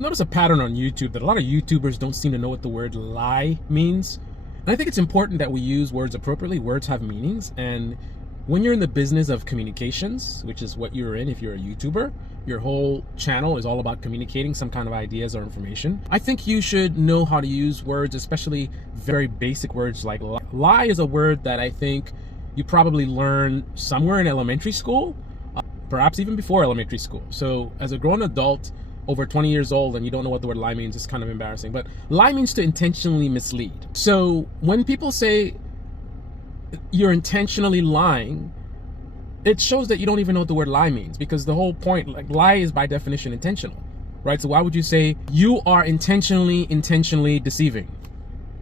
noticed a pattern on YouTube that a lot of YouTubers don't seem to know what the word lie means. And I think it's important that we use words appropriately. Words have meanings. And when you're in the business of communications, which is what you're in if you're a YouTuber, your whole channel is all about communicating some kind of ideas or information. I think you should know how to use words, especially very basic words like lie. Lie is a word that I think you probably learn somewhere in elementary school, perhaps even before elementary school. So as a grown adult, over 20 years old, and you don't know what the word lie means, it's kind of embarrassing. But lie means to intentionally mislead. So when people say you're intentionally lying, it shows that you don't even know what the word lie means, because the whole point, like, lie is by definition intentional, right? So why would you say you are intentionally deceiving?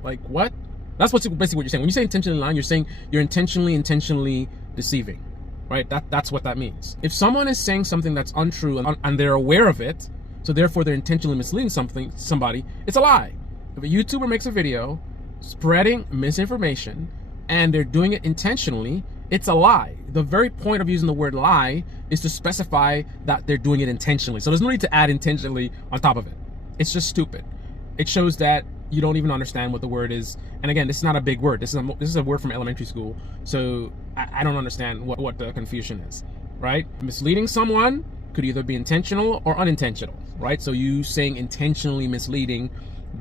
Like, what? That's basically what you're saying. When you say intentionally lying, you're saying you're intentionally deceiving, right? That's what that means. If someone is saying something that's untrue and they're aware of it, so therefore they're intentionally misleading somebody, it's a lie. If a YouTuber makes a video spreading misinformation and they're doing it intentionally, it's a lie. The very point of using the word lie is to specify that they're doing it intentionally. So there's no need to add intentionally on top of it. It's just stupid. It shows that you don't even understand what the word is. And again, this is not a big word. This is a word from elementary school. So I don't understand what the confusion is, right? Misleading someone could either be intentional or unintentional, right? So you saying intentionally misleading,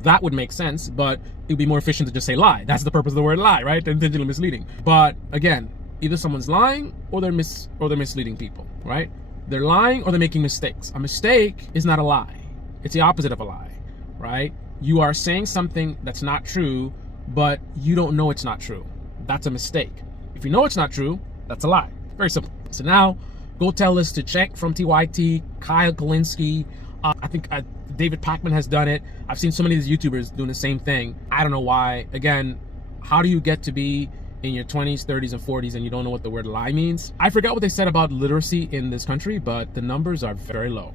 that would make sense, but it would be more efficient to just say lie. That's the purpose of the word lie, right? Intentionally misleading. But again, either someone's lying or they're misleading people, right? They're lying or they're making mistakes. A mistake is not a lie. It's the opposite of a lie, right? You are saying something that's not true, but you don't know it's not true. That's a mistake. If you know it's not true, that's a lie. Very simple. So now, go tell this to Check from TYT, Kyle Kalinske. I think David Pacman has done it. I've seen so many of these YouTubers doing the same thing. I don't know why. Again, how do you get to be in your 20s, 30s, and 40s and you don't know what the word lie means? I forgot what they said about literacy in this country, but the numbers are very low.